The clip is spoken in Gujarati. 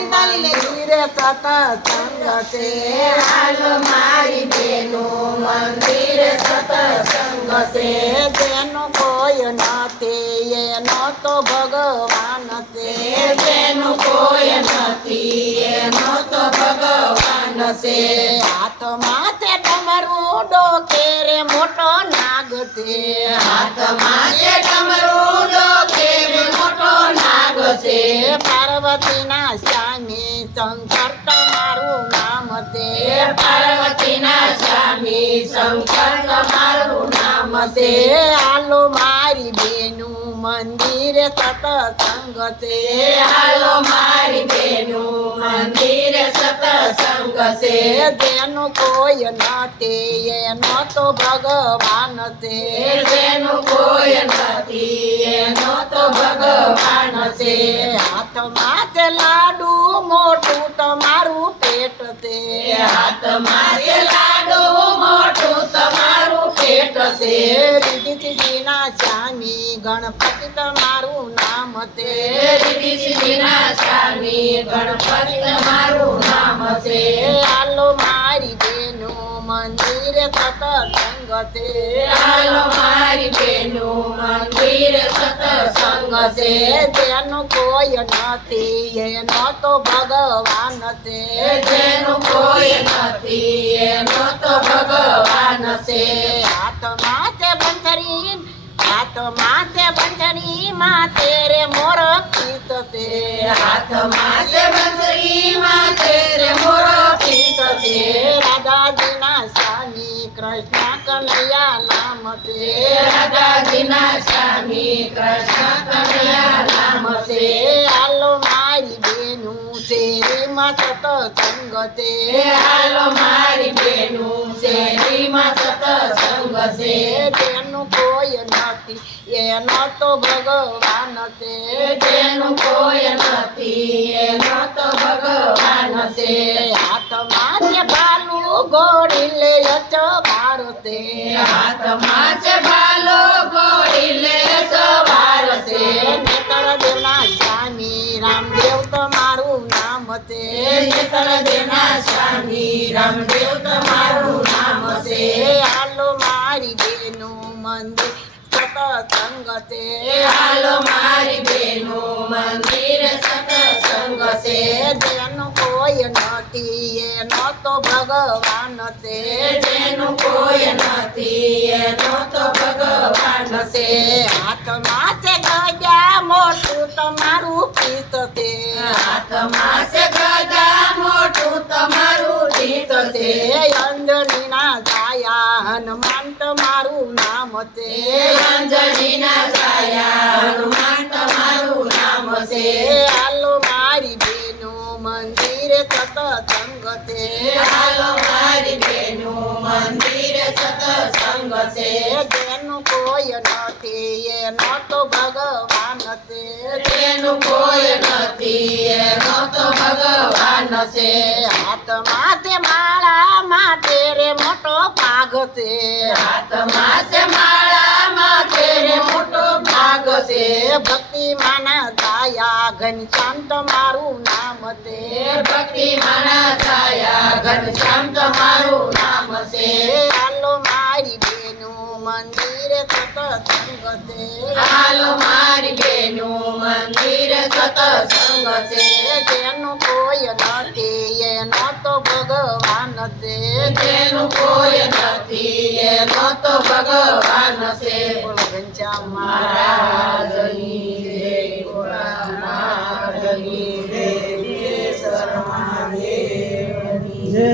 મંદિરે સત્સંગ છે હાલ મારી બેનો મંદિરે સત્સંગ છે જેનું કોઈ નથી એનો તો ભગવાન છે જેનું કોઈ નથી એનો તો ભગવાન છે હાથમાં છે ડમરું ડોકે રે મોટો નાગ છે હાથમાં છે ડમરું ડોકે મોટો નાગ છે પાર્વતીના સ્વામી શંકર તમારું નામ છે પાર્વતીના સ્વામી શંકર તમારું નામ છે હાલો મારી બેનું મંદિરે સત્સંગ છે હાલો મારી બેનું મંદિરે સત્સંગ છે જેનું કોઈ નથી એનો તો ભગવાન છે જેનું કોઈ નથી એનો તો ભગવાન છે હાથમાં છે લાડુ મોટું તમારું પેટ છે હાથમાં છે લાડુ મોટું તમારું પેટ છે રીતિના સ્વામી ગણપતિ તમારું નામ છે રીતિના સ્વામી ગણપતિ તમારું નામ છે હાલો મારી બેનું મંદિરે સત્સંગ છે હાલો મારી બેનું મંદિરે સત્સંગ છે જેનું કોઈ નથી એનો તો ભગવાન છે જેનું કોઈ નથી એનો તો ભગવાન છે હાથમાં છે બંસરી હાથમાં છે બંસરી માં તેરે મોર પીત છે હાથમાં છે બંસરીમાં તેરે મોર પીત છે રાધાજીના સ્વામી કૃષ્ણ કનૈયા નામ છે રાધાજીના સ્વામી કૃષ્ણ કનૈયા નામ છે હાલો મારી બેનું શેરીમાં સત્સંગ છે હાલો મારી બેનું શેરીમાં સત્સંગ છે જેનું કોઈ નથી એનો તો ભગવાન છે જેનું કોઈ નથી એનો તો ભગવાન છે હાથમાં છે ભાલુ ગોળી લે ચબાર છે હાથમાં છે ભાલો ગોળી લે સવાર છે નેતર દેવના સ્વામી રામદેવ તમારું નામ છે નેતર દેવના સ્વામી રામદેવ તમારું નામ છે હાલો મારી બેનું મંદિર સત્સંગ છે હાલો મારી બેનું મંદિર સત્સંગ છે જેનું કોઈ નથી એનો તો ભગવાન છે જેનું કોઈ નથી એનો તો ભગવાન છે હાથમાં છે ગજા મોટું તમારું પીત છે હાથમાં છે ગજા મોટું તમારું પીત છે અંજનીના છાયા હનુમાન તમારું નામ છે અંજનીના છાયા હનુમાન તમારું નામ છે હાલો મારી બેનું મંદિરે સત્સંગ છે હાલો મારી બેનું મંદિરે સત્સંગ છે જેનું કોઈ નથી એનો તો ભગવાન છે તેનું કોઈ નથી એનો તો ભગવાન છે હાથમાં છે માળામાં તેરે મોટો પાઘ છે હાથમાં છે માળામાં તેરે મોટો ભાગ છે ભક્તિ માના છાયા ઘનશ્યામ તમારું નામ છે ભક્તિ માના છાયા ઘનશ્યામ તમારું નામ છે હાલો મારી બેનું મંદિરે સત્સંગ છે હાલો મારી બેનું મંદિરે સત્સંગ છે જેનું કોઈ નથી એનો તો ભગવાન છે તેનું કોઈ નથી એનો તો ભગવાન છે બોલો ઘનશ્યામ મહારાજની જય, ભોળા મહારાજની જય, દેવેશ્વર મહાદેવની જય.